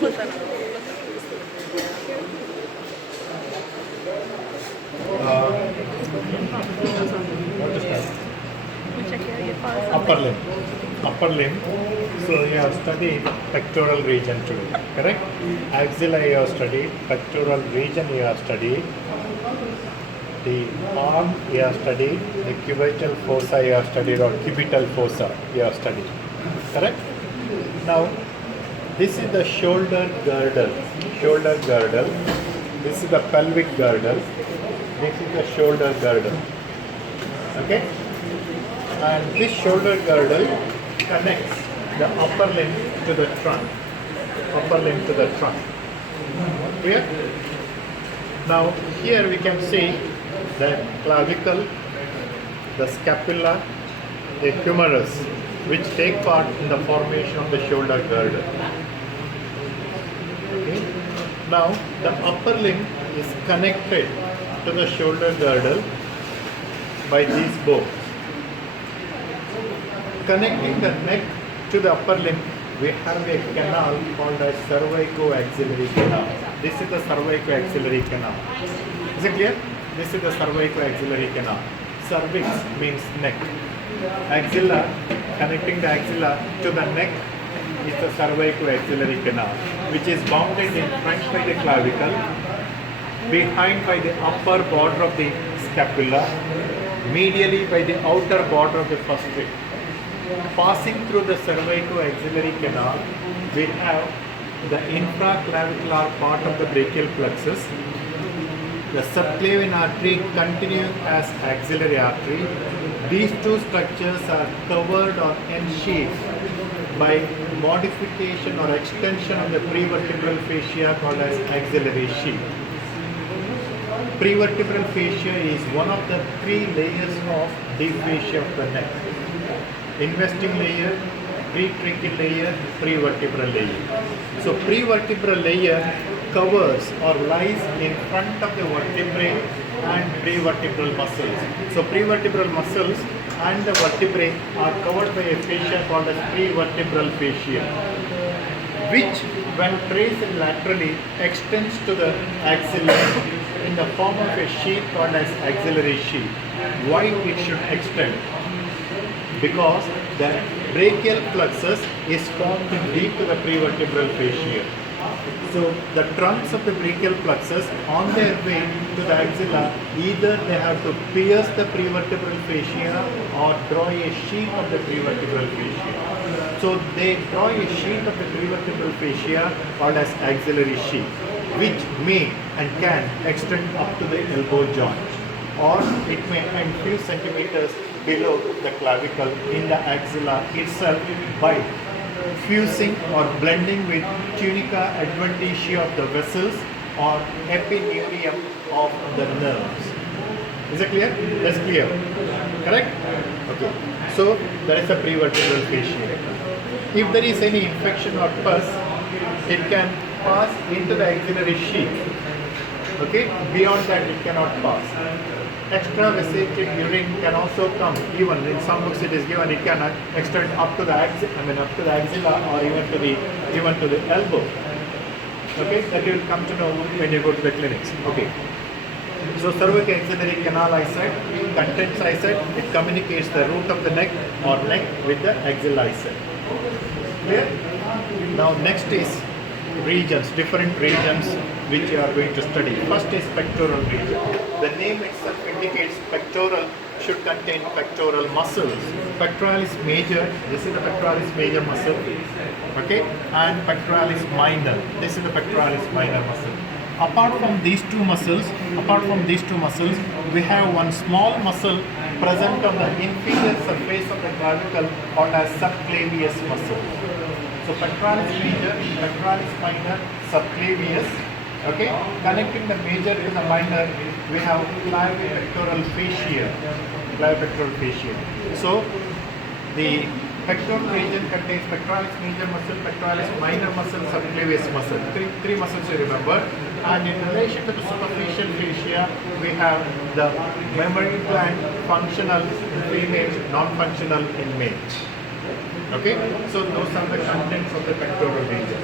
What is that? Upper limb. Upper limb. So you have studied pectoral region too, correct? Axilla you have studied, pectoral region you have studied, the arm you have studied, the cubital fossa you have studied, or cubital fossa you have studied, correct? Now, this is the shoulder girdle. Shoulder girdle. This is the pelvic girdle. This is the shoulder girdle. Okay? And this shoulder girdle connects the upper limb to the trunk. Upper limb to the trunk. Clear? Now, here we can see the clavicle, the scapula, the humerus, which take part in the formation of the shoulder girdle. Okay. Now, the upper limb is connected to the shoulder girdle by these bones. Connecting the neck to the upper limb, we have a canal called a cervicoaxillary canal. This is the cervicoaxillary canal. Is it clear? This is the cervicoaxillary canal. Cervix means neck. Axilla, connecting the axilla to the neck, is the cervicoaxillary canal, which is bounded in front by the clavicle, behind by the upper border of the scapula, medially by the outer border of the first rib. Passing through the cervicoaxillary canal, we have the infraclavicular part of the brachial plexus, the subclavian artery continuing as axillary artery. These two structures are covered or ensheathed by modification or extension of the prevertebral fascia called as axillary sheath. Prevertebral fascia is one of the three layers of the fascia of the neck. Investing layer, pretracheal layer, prevertebral layer. So prevertebral layer covers or lies in front of the vertebrae and prevertebral muscles. So prevertebral muscles and the vertebrae are covered by a fascia called as prevertebral fascia, which when traced laterally extends to the axilla in the form of a sheath called as axillary sheath. Why it should extend? Because the brachial plexus is formed deep to the prevertebral fascia. So the trunks of the brachial plexus on their way to the axilla, either they have to pierce the prevertebral fascia or draw a sheath of the prevertebral fascia. So they draw a sheath of the prevertebral fascia called as axillary sheath, which may and can extend up to the elbow joint, or it may end few centimeters below the clavicle in the axilla itself by fusing or blending with tunica adventitia of the vessels or epineurium of the nerves. Is it clear? That's clear. Correct? Okay. So that is the prevertebral fascia. If there is any infection or pus, it can pass into the axillary sheath. Okay? Beyond that it cannot pass. Extravasate urine can also come, even in some books it is given, it can extend up to the axilla or even to the elbow. Okay, that you will come to know when you go to the clinics. Okay. So cervicoaxillary canal, I said, contents, I said, it communicates the root of the neck or neck with the axilla, I said. Clear? Now next is regions, different regions which you are going to study. First is pectoral region. The name itself indicates pectoral should contain pectoral muscles. Pectoralis major, this is the pectoralis major muscle, okay, and pectoralis minor, this is the pectoralis minor muscle. Apart from these two muscles, we have one small muscle present on the inferior surface of the clavicle called as subclavius muscle. So pectoralis major, pectoralis minor, subclavius. Okay, connecting the major to the minor, we have clavipectoral fascia. Clavipectoral fascia. So the pectoral region contains pectoralis major muscle, pectoralis minor muscle, subclavius muscle. Three muscles you remember. And in relation to the superficial fascia, we have the mammary gland functional in females, non-functional in males. Okay, so those are the contents of the pectoral region.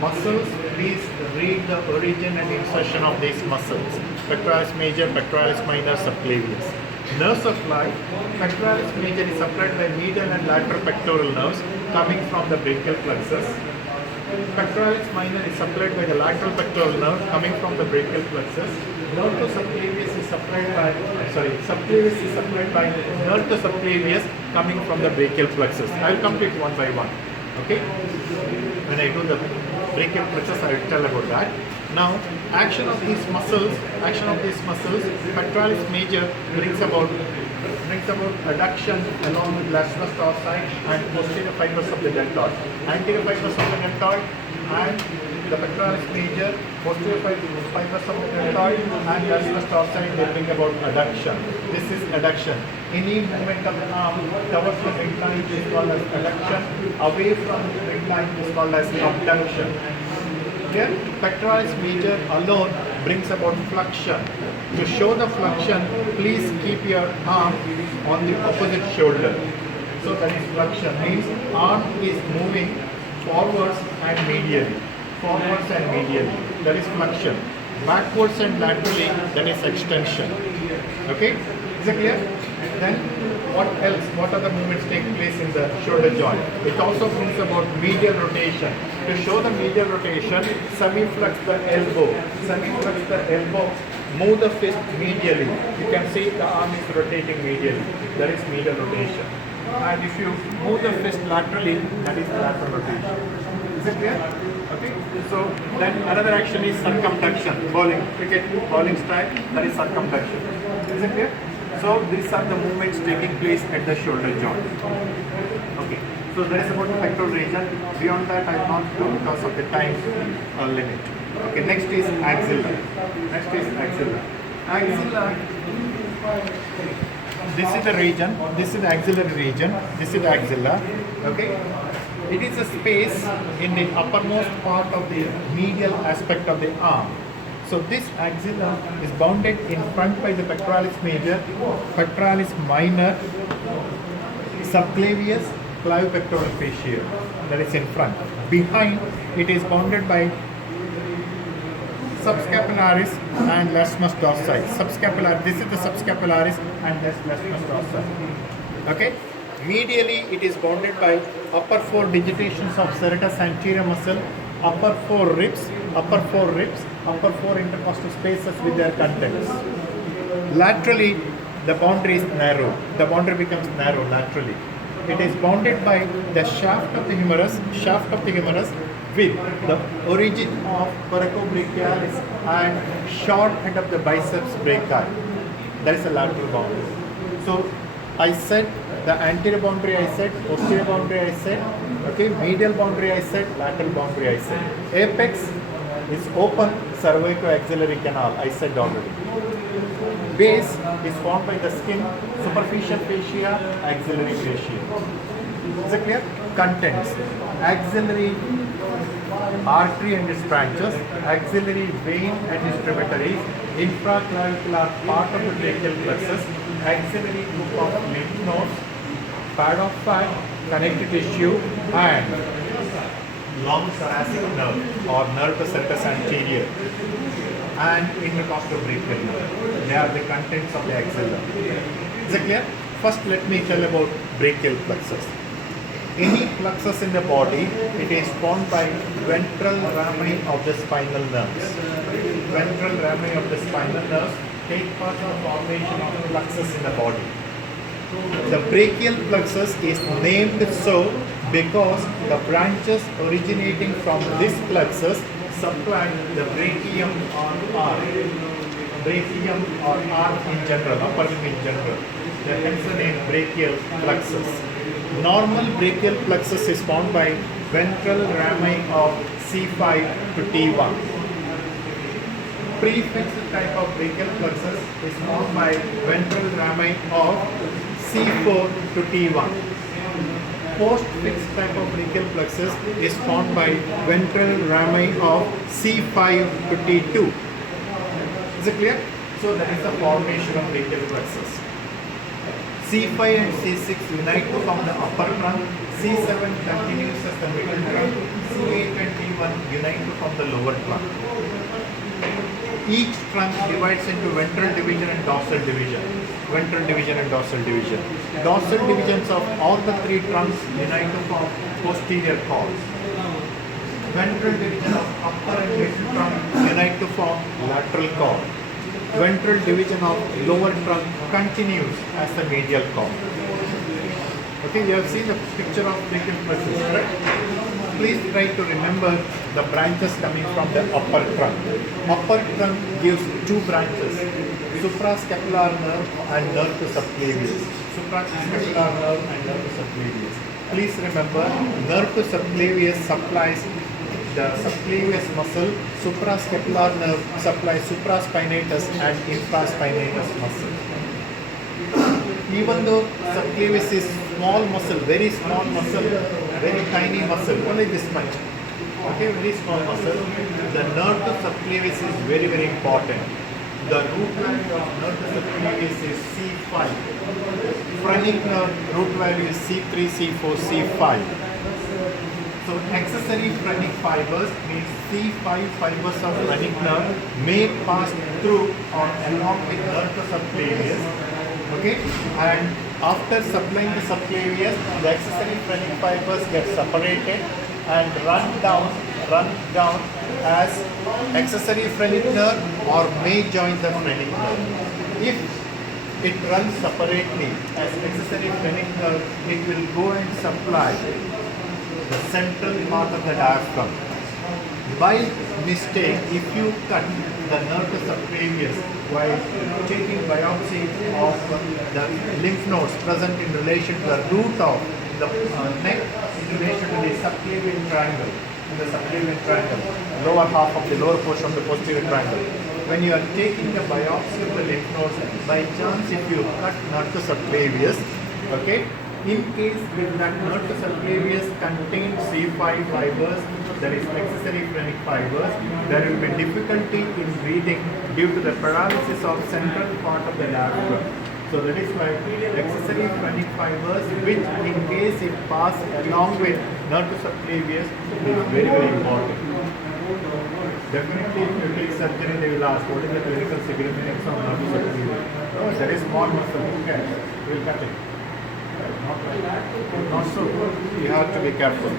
Muscles, please read the origin and insertion of these muscles. Pectoralis major, pectoralis minor, subclavius. Nerve supply. Pectoralis major is supplied by medial and lateral pectoral nerves coming from the brachial plexus. Pectoralis minor is supplied by the lateral pectoral nerve coming from the brachial plexus. Nerve to subclavius is supplied by, subclavius is supplied by nerve to subclavius coming from the brachial plexus. I will complete one by one. Okay? When I do the brachial plexus, I will tell about that. Now, action of these muscles, pectoralis major brings about adduction along with latissimus dorsi and posterior fibers of the deltoid. Anterior fibers of the deltoid and the pectoralis major, posterior fibers of the deltoid and latissimus dorsi, they bring about adduction. This is adduction. Any movement of the arm towards the midline is called as adduction. Away from the midline is called as abduction. Here, pectoralis major alone brings about flexion. To show the flexion, please keep your arm on the opposite shoulder. So that is flexion, means arm is moving forwards and medially. That is flexion. Backwards and laterally, that is extension. Okay? Is it clear? Then what else? What other movements take place in the shoulder joint? It also brings about medial rotation. To show the medial rotation, semiflex the elbow. Move the fist medially. You can see the arm is rotating medially. That is medial rotation. And if you move the fist laterally, that is lateral rotation. Is it clear? Okay. So then another action is circumduction. Bowling strike. That is circumduction. Is it clear? So these are the movements taking place at the shoulder joint. Okay. So that is about the pectoral region. Beyond that, I will not go because of the time limit. Okay. Next is axilla. Axilla. This is the region. This is the axillary region. This is the axilla. Okay. It is a space in the uppermost part of the medial aspect of the arm. So this axilla is bounded in front by the pectoralis major, pectoralis minor, subclavius, clavipectoral fascia. That is in front. Behind, it is bounded by subscapularis and latissimus dorsi. This is the subscapularis and latissimus dorsi. Okay. Medially, it is bounded by upper four digitations of serratus anterior muscle, upper four ribs, upper four intercostal spaces with their contents. Laterally, the boundary is narrow. The boundary becomes narrow laterally. It is bounded by the shaft of the humerus with the origin of coracobrachialis and short head of the biceps brachii. That is a lateral boundary. So I said the anterior boundary, I said posterior boundary, I said, okay, medial boundary, I said, lateral boundary, I said. Apex is open cervicoaxillary canal, I said already. Base is formed by the skin, superficial fascia, axillary fascia. Is it clear? Contents: axillary artery and its branches, axillary vein and its tributaries, infraclavicular part of the brachial plexus, axillary group of lymph nodes, pad of fat, connective tissue, and long thoracic nerve or nerve to serratus anterior, and intercostal brachial nerve. They are the contents of the axilla. Is it clear? First, let me tell about brachial plexus. Any plexus in the body, it is formed by ventral rami of the spinal nerves. Ventral rami of the spinal nerves take part in the formation of plexus in the body. The brachial plexus is named so because the branches originating from this plexus supply the brachium or arm. Brachium or arm in general, upper limb in general. Hence the name brachial plexus. Normal brachial plexus is formed by ventral rami of C5 to T1. Prefixed type of brachial plexus is formed by ventral rami of C4 to T1. Postfixed type of brachial plexus is formed by ventral rami of C5 to T2. Is it clear? So that is the formation of brachial plexus. C5 and C6 unite to form the upper trunk, C7 continues as the middle trunk, C8 and T1 unite to form the lower trunk. Each trunk divides into ventral division and dorsal division. Ventral division and dorsal division. Dorsal divisions of all the three trunks unite to form posterior cords. Ventral division of upper and middle trunk unite to form lateral cord. Ventral division of lower trunk continues as the medial cord. Okay, you have seen the picture of brachial plexus, correct? Please try to remember the branches coming from the upper trunk. Upper trunk gives two branches, suprascapular nerve and nerve to subclavius. Suprascapular nerve and nerve to subclavius. Please remember, nerve to subclavius supplies the subclavius muscle, suprascapular nerve supplies supraspinatus and infraspinatus muscle. Even though subclavius is small muscle, very small muscle, very tiny muscle, only this much. Okay, very small muscle. The nerve to subclavius is very, very important. The root value of nerve to subclavius is C5. Phrenic nerve root value is C3, C4, C5. So accessory phrenic fibers means C5 fibers of phrenic nerve may pass through or along with nerve to subclavius. Okay, and after supplying the subclavius, the accessory phrenic fibers get separated and run down as accessory phrenic nerve or may join the phrenic nerve. If it runs separately as accessory phrenic nerve, it will go and supply the central part of the diaphragm. By mistake, if you cut the nerve to subclavius while taking biopsy of the lymph nodes present in relation to the root of the neck in relation to the subclavian triangle, lower half of the lower portion of the posterior triangle. When you are taking the biopsy of the lymph nodes, by chance if you cut nerve to subclavius, okay, in case if that nerve to subclavius contains C5 fibers, that is accessory phrenic fibers, there will be difficulty in reading due to the paralysis of central part of the diaphragm. So that is why accessory phrenic fibers, which in case it pass along with nerve to subclavius, is very, very important. Definitely if you take surgery, they will ask what is the clinical significance of nerve to subclavius. Oh, that is small muscle, okay, we will cut it. Not so good. You have to be careful.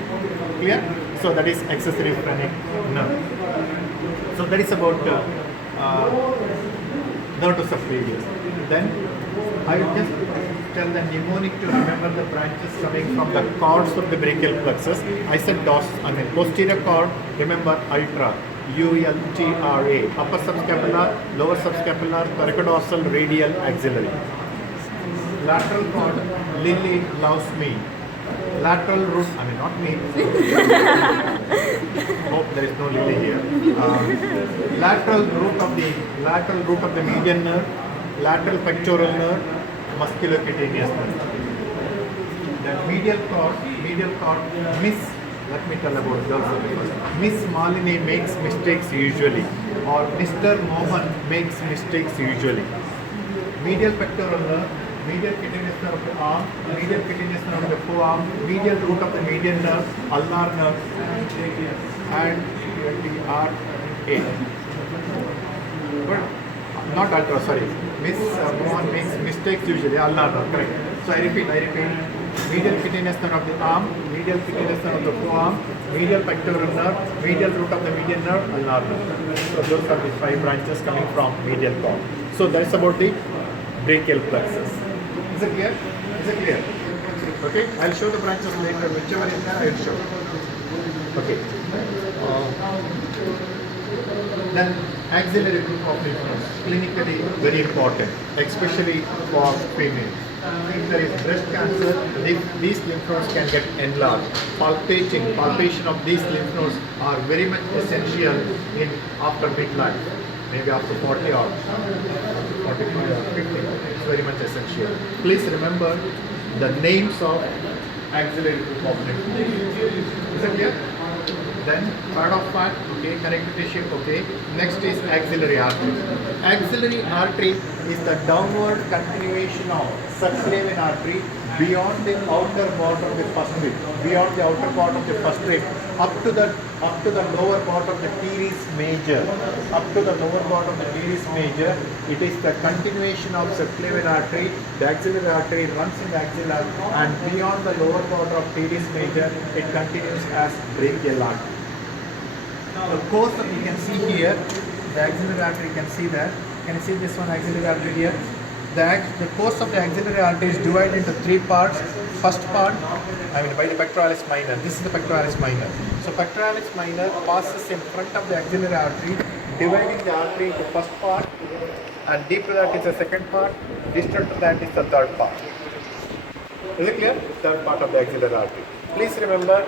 Clear? So that is accessory phrenic nerve. So that is about nerve to subclavius. Then I will just tell the mnemonic to remember the branches coming from the cords of the brachial plexus. I said posterior cord. Remember ultra. ULTRA. Upper subscapular, lower subscapular, thoracodorsal, radial, axillary. Lateral cord, Lily loves me. Lateral root, not me. Hope there is no Lily here. Lateral root of the median nerve, lateral pectoral nerve, musculocutaneous nerve. The medial cord, let me tell about girls first. Miss Malini makes mistakes usually, or Mr. Mohan makes mistakes usually. Medial pectoral nerve, medial cutaneous nerve of the arm, medial cutaneous nerve of the forearm, medial root of the median nerve, ulnar nerve, and ULTRA. But not ultra, sorry. Miss Mohan makes mistakes usually, ulnar nerve, correct. So I repeat. Medial cutaneous nerve of the arm, medial cutaneous nerve of the forearm, medial pectoral nerve, medial root of the median nerve, ulnar nerve. So those are the 5 branches coming from medial cord. So that's about the brachial plexus. Is it clear? Okay, I'll show the branches later. Whichever is there, I'll show. Okay. Then axillary group of lymph nodes, clinically very important, especially for females. If there is breast cancer, these lymph nodes can get enlarged. Palpation of these lymph nodes are very much essential in after midlife, maybe after 40 or 45 or 50. It's very much essential. Please remember the names of axillary group of lymph nodes. Is it clear? Then part of fat, okay, connective tissue, okay. Next is axillary artery. Axillary artery is the downward continuation of subclavian artery beyond the outer border of the first rib, beyond the outer part of the first rib up to the lower part of the teres major, up to the lower part of the teres major, it is the continuation of subclavian artery. The axillary artery runs in the axilla, and beyond the lower part of teres major, it continues as brachial artery. The course that you can see here, the axillary artery, you can see that. Can you see this one axillary artery here? The course of the axillary artery is divided into three parts. First part, by the pectoralis minor. This is the pectoralis minor. So pectoralis minor passes in front of the axillary artery, dividing the artery into first part, and deep to that is the second part, distal to that is the third part. Is it clear? Third part of the axillary artery. Please remember,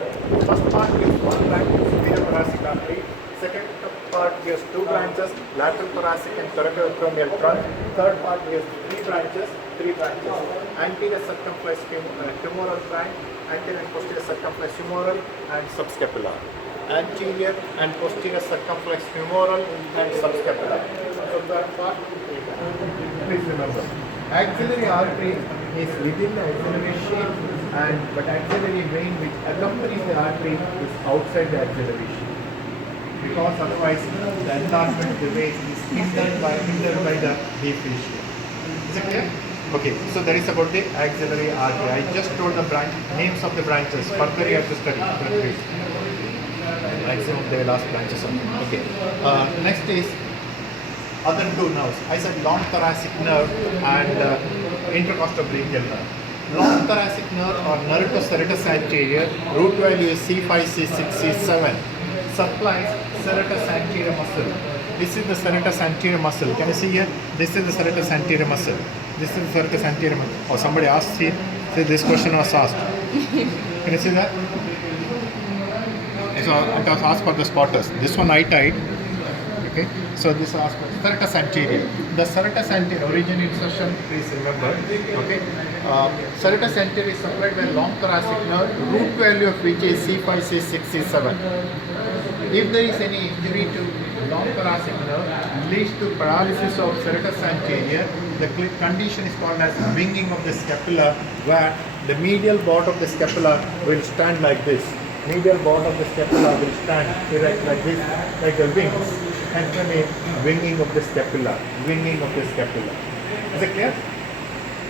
first part gives one branch of superior thoracic artery, second part gives two branches, lateral thoracic and thoracoacromial trunk, third part gives three branches, anterior circumflex femoral branch, anterior and posterior circumflex femoral and subscapular, anterior and posterior circumflex femoral and subscapular. So third part, please remember, axillary artery is within the axillary sheath, but axillary vein which accompanies the artery is outside the axillary sheath, because otherwise the enlargement of the vein is hindered by the deep fascia. Is it clear? Okay, so that is about the axillary artery. I just told the names of the branches. Further you have to study. Maximum the last branches. Okay. Next is other two nerves. I said long thoracic nerve and intercostal brachial nerve. Long thoracic nerve or nerve to serratus anterior, root value is C5, C6, C7, supplies serratus anterior muscle. This is the serratus anterior muscle. Can you see here? This is the serratus anterior muscle. This is the serratus anterior muscle. Or somebody asked here, say this question was asked. Can you see that? So it was asked for the spotters. This one I tied. Okay. So this was asked for serratus anterior. The serratus anterior origin insertion, please remember. Okay. Serratus anterior is supplied by long thoracic nerve, root value of which is C5, C6, C7. If there is any injury to long thoracic nerve, leads to paralysis of serratus anterior, the condition is called as winging of the scapula, where the medial board of the scapula will stand like this. Medial board of the scapula will stand erect like this, like the wings. Hence the name winging of the scapula. Winging of the scapula. Is it clear?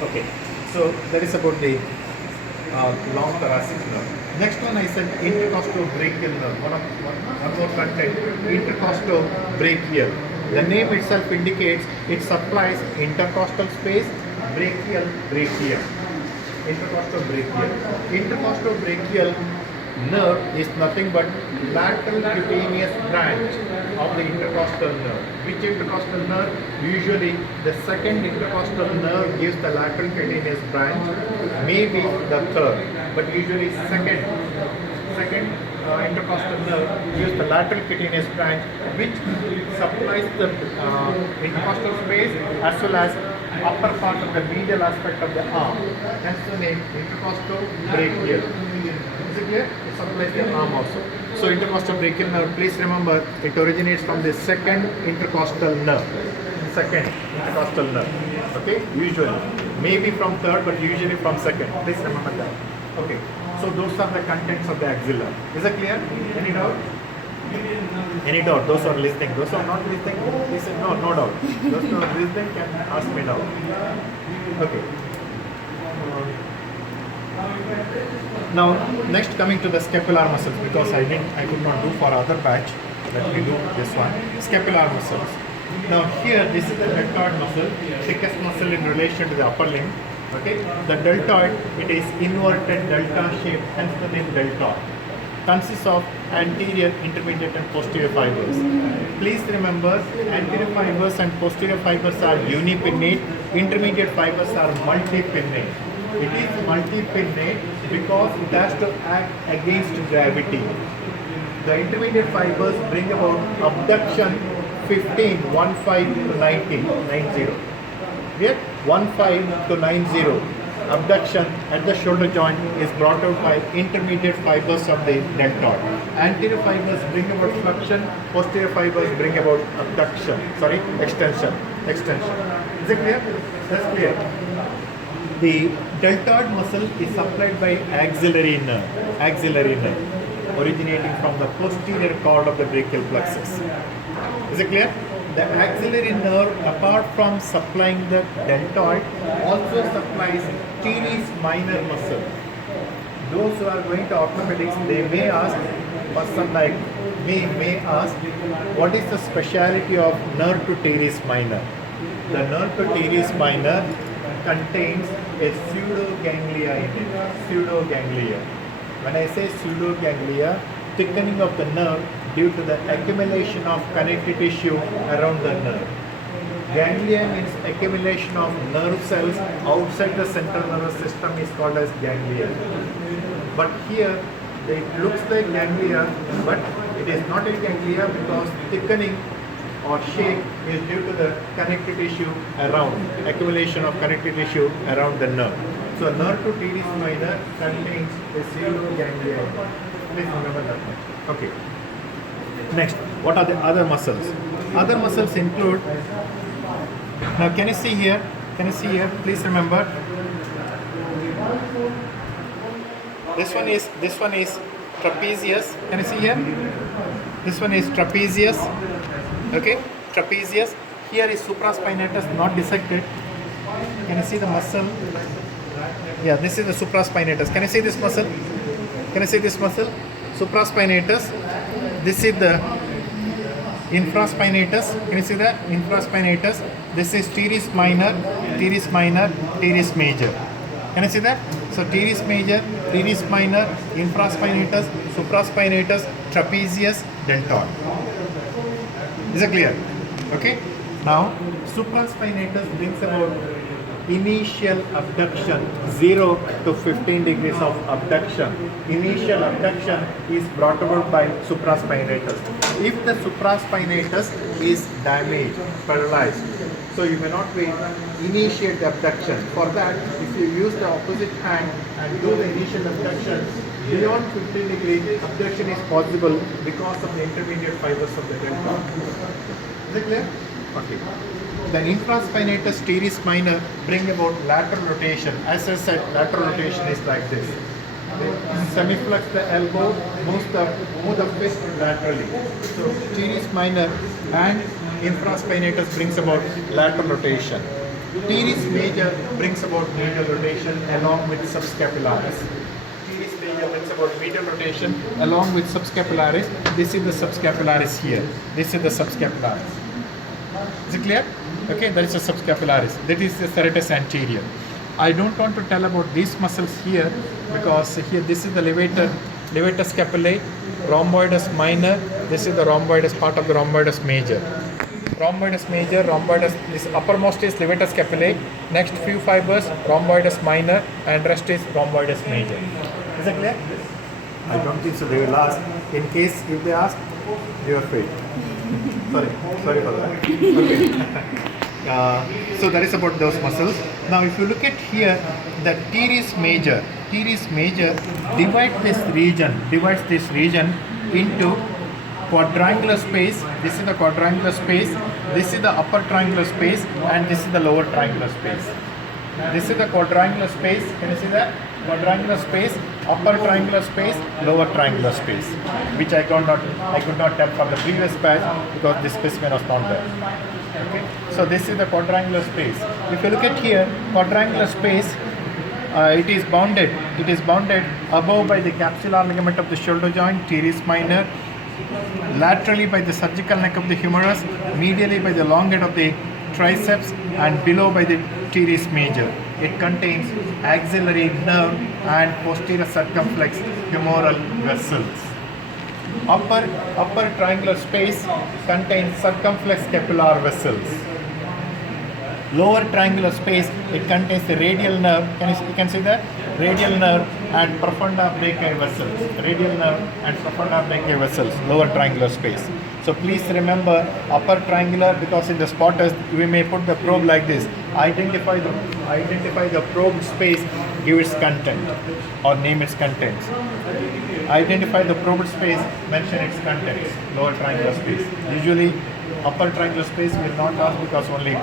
Okay. So that is about the long thoracic nerve. Next one I said intercostal brachial nerve. One more content. Intercostal brachial. The name itself indicates it supplies intercostal space, brachial, brachium. Intercostal brachial. Intercostal brachial nerve is nothing but lateral cutaneous branch of the intercostal nerve. Which intercostal nerve? Usually the second intercostal nerve gives the lateral cutaneous branch, maybe the third, but usually second intercostal nerve gives the lateral cutaneous branch, which supplies the intercostal space as well as upper part of the medial aspect of the arm. Hence the name intercostal brachial. Is it clear? It supplies the arm also. So intercostal brachial nerve, please remember, it originates from the second intercostal nerve. Second intercostal nerve. Okay? Usually. Maybe from third, but usually from second. Please remember that. Okay. So those are the contents of the axilla. Is it clear? Any doubt? Any doubt? Those are listening. Those are not listening, please say no, no doubt. Those who are listening can ask me now. Okay. Now, next coming to the scapular muscles, because I could not do for other batch. Let me do this one. Scapular muscles. Now here, this is the deltoid muscle, thickest muscle in relation to the upper limb. Okay. The deltoid, it is inverted delta shape, hence the name deltoid. Consists of anterior, intermediate and posterior fibers. Please remember, anterior fibers and posterior fibers are unipinnate, intermediate fibers are multipinnate. It is multipinnate because it has to act against gravity. The intermediate fibers bring about abduction 15 to 90. Here 15 to 90. Abduction at the shoulder joint is brought out by intermediate fibers of the deltoid. Anterior fibers bring about flexion, posterior fibers bring about extension. Is it clear? That's clear. The deltoid muscle is supplied by axillary nerve. originating from the posterior cord of the brachial plexus. Is it clear? The axillary nerve, apart from supplying the deltoid, also supplies teres minor muscle. Those who are going to orthopedics, they may ask, person like me may ask, what is the speciality of nerve to teres minor? The nerve to teres minor contains a pseudoganglia in it. Pseudoganglia. When I say pseudoganglia, thickening of the nerve due to the accumulation of connective tissue around the nerve. Ganglia means accumulation of nerve cells outside the central nervous system is called as ganglia. But here it looks like ganglia, but it is not a ganglia because thickening or shape is due to the connective tissue around, accumulation of connective tissue around the nerve. So nerve to teres minor contains a pseudoganglia. Please remember that much. Okay. Next, what are the other muscles? Other muscles include, now can you see here? Can you see here? Please remember. This one is trapezius. Can you see here? This one is trapezius. Okay, trapezius. Here is supraspinatus, not dissected. Can you see the muscle? Yeah, this is the supraspinatus. Can you see this muscle? Can you see this muscle? Supraspinatus. This is the infraspinatus. Can you see that? Infraspinatus. This is teres minor, teres minor, teres major. Can you see that? So teres major, teres minor, infraspinatus, supraspinatus, trapezius, deltoid. Is it clear? Okay. Now, supraspinatus brings about initial abduction, 0 to 15 degrees of abduction. Initial abduction is brought about by supraspinatus. If the supraspinatus is damaged, paralyzed, so you may not initiate the abduction. For that, if you use the opposite hand and do the initial abduction, beyond 15 degrees, abduction is possible because of the intermediate fibers of the deltoid. Is it clear? Okay. The infraspinatus teres minor bring about lateral rotation. As I said, lateral rotation is like this. Semiflex the elbow, move the fist laterally. So teres minor and infraspinatus brings about lateral rotation. Teres major brings about medial rotation along with subscapularis. Teres major brings about medial rotation along with subscapularis. This is the subscapularis here. This is the subscapularis. Is it clear? Okay, that is the subscapularis. That is the serratus anterior. I don't want to tell about these muscles here because here this is the levator scapulae, rhomboidus minor. This is the rhomboidus, part of the rhomboidus major. Rhomboidus major, rhomboidus, this uppermost is levator scapulae. Next few fibers, rhomboidus minor, and rest is rhomboidus major. Is it clear? I don't think so. They will ask. In case if they ask, you are failed. Sorry for that. Okay. So that is about those muscles. Now if you look at here, the teres major divides this region into quadrangular space. This is the quadrangular space, this is the upper triangular space, and this is the lower triangular space. This is the quadrangular space. Can you see that? Quadrangular space, upper triangular space, lower triangular space, which I could not tell from the previous batch because this specimen was not there. Okay. So this is the quadrangular space. If you look at here, quadrangular space, it is bounded above by the capsular ligament of the shoulder joint, teres minor, laterally by the surgical neck of the humerus, medially by the long head of the triceps, and below by the teres major. It contains axillary nerve and posterior circumflex humeral vessels. Upper triangular space contains circumflex scapular vessels. Lower triangular space, it contains the radial nerve. You can see that? Radial nerve and profunda brachii vessels. Radial nerve and profunda brachii vessels. Lower triangular space. So please remember upper triangular because in the spotters we may put the probe like this. Identify the probe space, give its content or name its contents. Identify the probed space, mention its contents. Lower triangular space. Usually upper triangular space will not ask because only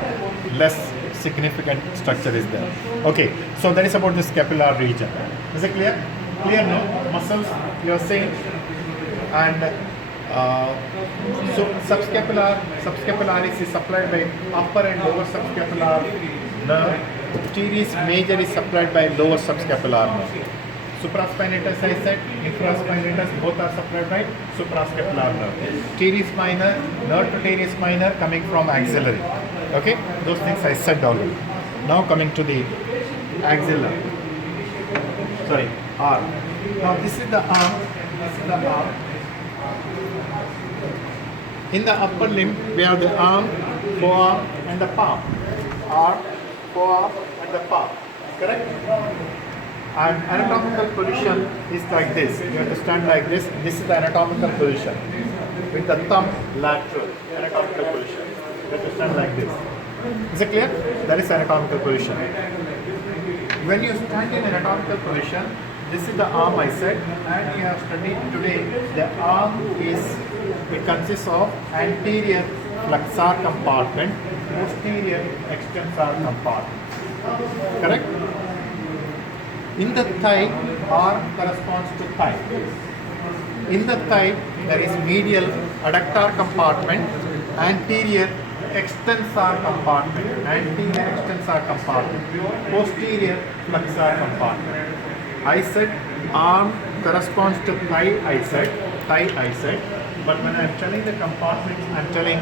less significant structure is there. Okay, so that is about the scapular region. Is it clear? Clear now? Muscles, you are saying? and so subscapularis is supplied by upper and lower subscapular nerve. Teres major is supplied by lower subscapular nerve. Supraspinatus I said, infraspinatus both are supplied by suprascapular nerve. Teres minor, nerve to teres minor coming from axillary. Okay, those things I said already. Now coming to the axilla. Sorry, arm. Now this is the arm. This is the arm. In the upper limb, we have the arm, forearm, and the palm. Arm, forearm, and the palm. Correct? And anatomical position is like this. You have to stand like this. This is the anatomical position. With the thumb lateral. Anatomical position. You have to stand like this. Is it clear? That is anatomical position. When you stand in anatomical position, this is the arm I said, and we have studied today. The arm it consists of anterior flexor compartment, posterior extensor compartment. Correct? In the thigh, arm corresponds to thigh. In the thigh, there is medial adductor compartment, anterior extensor compartment, posterior flexor compartment. I said arm corresponds to thigh, I said, but when I am telling the compartments, I am telling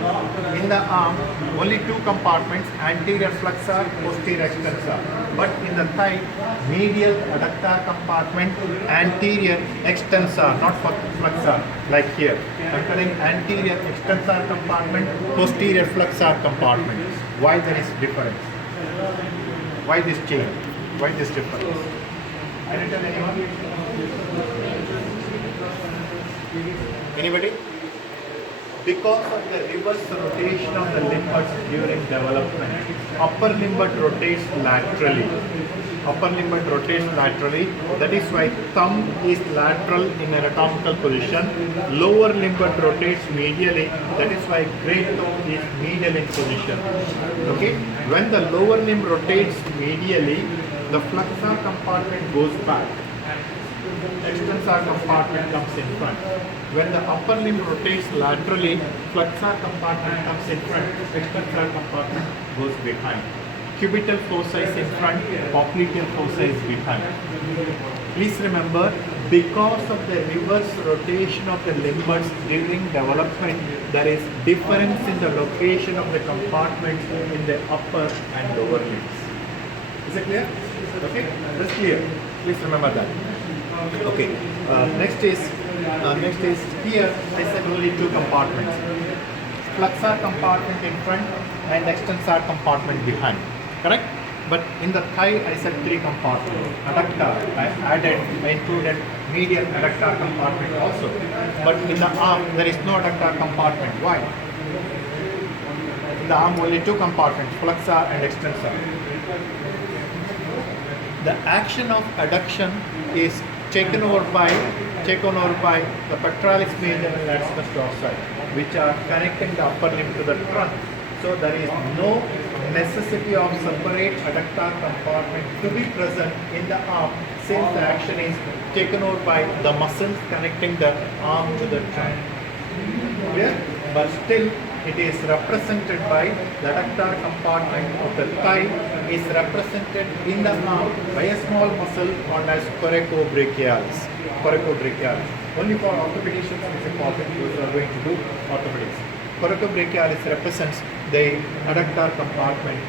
in the arm only two compartments, anterior flexor, posterior extensor. But in the thigh, medial adductor compartment, anterior extensor, not flexor, like here. I am telling anterior extensor compartment, posterior flexor compartment. Why there is difference? Why this change? Why this difference? Can you tell anyone? Anybody? Because of the reverse rotation of the limbus during development, upper limbus rotates laterally. That is why thumb is lateral in anatomical position. Lower limbus rotates medially. That is why great toe is medial in position. Okay? When the lower limb rotates medially, the flexor compartment goes back. Extensor compartment comes in front. When the upper limb rotates laterally, flexor compartment comes in front, extensor compartment goes behind. Cubital fossa is in front, popliteal fossa is behind. Please remember, because of the reverse rotation of the limbus during development, there is difference in the location of the compartments in the upper and lower limbs. Is it clear? Okay, that's clear. Please remember that. Okay. Next is here. I said only two compartments: flexor compartment in front and extensor compartment behind. Correct? But in the thigh, I said three compartments. Adductor, I included medial adductor compartment also. But in the arm, there is no adductor compartment. Why? In the arm, only two compartments: flexor and extensor. The action of adduction is taken over by the pectoralis major and latissimus dorsi, which are connecting the upper limb to the trunk. So there is no necessity of separate adductor compartment to be present in the arm, since the action is taken over by the muscles connecting the arm to the trunk. Clear? But still, it is represented by the adductor compartment of the thigh is represented in the arm by a small muscle called as coracobrachialis. Only for orthopedicians it is important. Those who are going to do orthopedics. Coracobrachialis represents the adductor compartment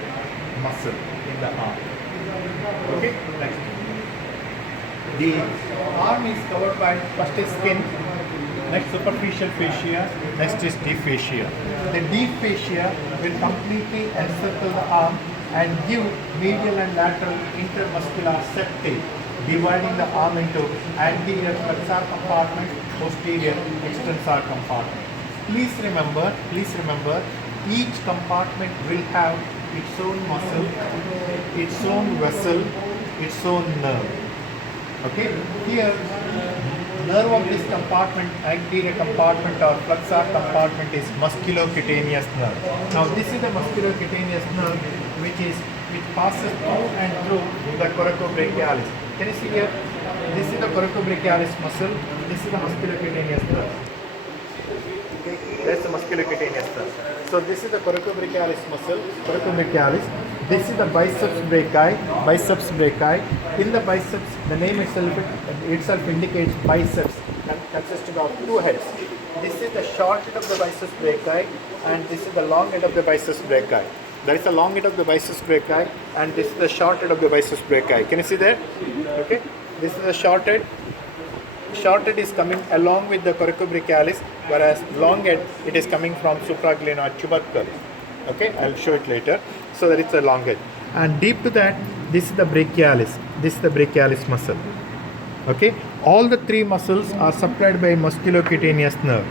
muscle in the arm. Okay, next. The arm is covered by first is skin, next superficial fascia, next is deep fascia. The deep fascia will completely encircle the arm and give medial and lateral intermuscular septate, dividing the arm into anterior flexor compartment, posterior extensor compartment. Please remember, each compartment will have its own muscle, its own vessel, its own nerve. Okay, here nerve of this compartment, anterior compartment or flexor compartment is musculocutaneous nerve. Now this is the musculocutaneous nerve which passes through and through the coracobrachialis. Can you see here? This is the coracobrachialis muscle this is the musculocutaneous nerve. Okay, that's the musculocutaneous nerve. So this is the coracobrachialis muscle, coracobrachialis. This is the biceps brachii, biceps brachii. In the biceps, the name itself indicates biceps consisting of two heads. This is the short head of the biceps brachii, and this is the long head of the biceps brachii. There is the long head of the biceps brachii, and this is the short head of the biceps brachii. Can you see there? Okay, this is the short head. Short head is coming along with the coracobrachialis, whereas long head it is coming from supraglenoid tubercle. Okay, I'll show it later. So that it's a long head, and deep to that, this is the brachialis. This is the brachialis muscle. Okay, all the three muscles are supplied by musculocutaneous nerve.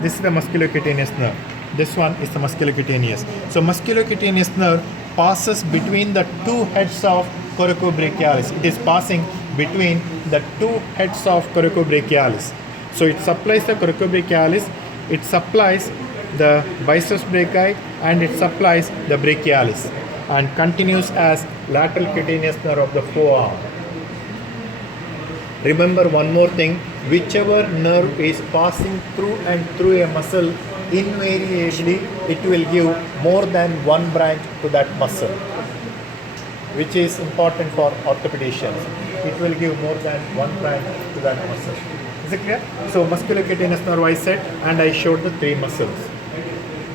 This is the musculocutaneous nerve. This one is the musculocutaneous. So musculocutaneous nerve passes between the two heads of coracobrachialis. It is passing between the two heads of coracobrachialis. So it supplies the coracobrachialis, it supplies the biceps brachii, and it supplies the brachialis, and continues as lateral cutaneous nerve of the forearm. Remember one more thing, whichever nerve is passing through and through a muscle, invariably it will give more than one branch to that muscle, which is important for orthopedicians. It will give more than one branch to that muscle. Is it clear? So musculocutaneous nerve I said, and I showed the three muscles.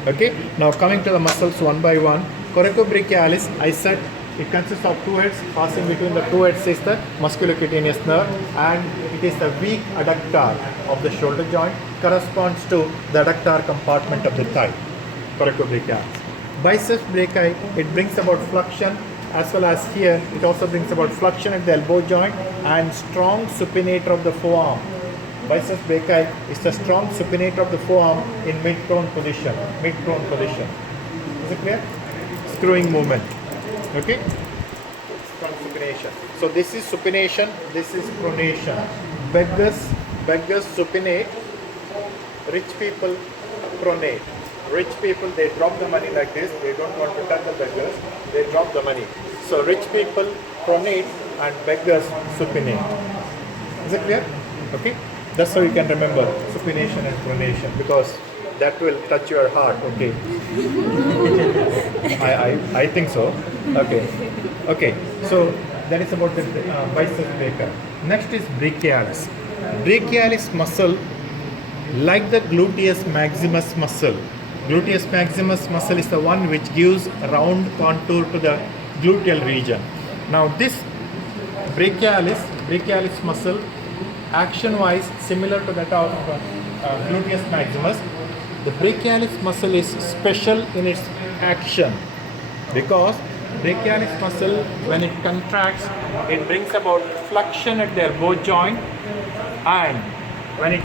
Okay, now coming to the muscles one by one. Coracobrachialis, I said it consists of two heads. Passing between the two heads is the musculocutaneous nerve, and it is the weak adductor of the shoulder joint, corresponds to the adductor compartment of the thigh. Coracobrachialis. Biceps brachii, it brings about flexion, as well as here it also brings about flexion at the elbow joint and strong supinator of the forearm. Biceps brachii is the strong supinator of the forearm in mid-prone position. Mid-prone position. Is it clear? Screwing movement. Okay? Strong supination. So this is supination, this is pronation. Beggars supinate, rich people pronate. Rich people, they drop the money like this, they don't want to touch the beggars, they drop the money. So rich people pronate and beggars supinate. Is it clear? Okay? That's how you can remember supination and pronation, because that will touch your heart. Okay. I think so. Okay. Okay. So that is about the biceps brachii. Next is brachialis. Brachialis muscle, like the gluteus maximus muscle. Gluteus maximus muscle is the one which gives round contour to the gluteal region. Now this brachialis muscle, action-wise similar to that of gluteus maximus. The brachialis muscle is special in its action, because brachialis muscle, when it contracts, it brings about flexion at the elbow joint, and when it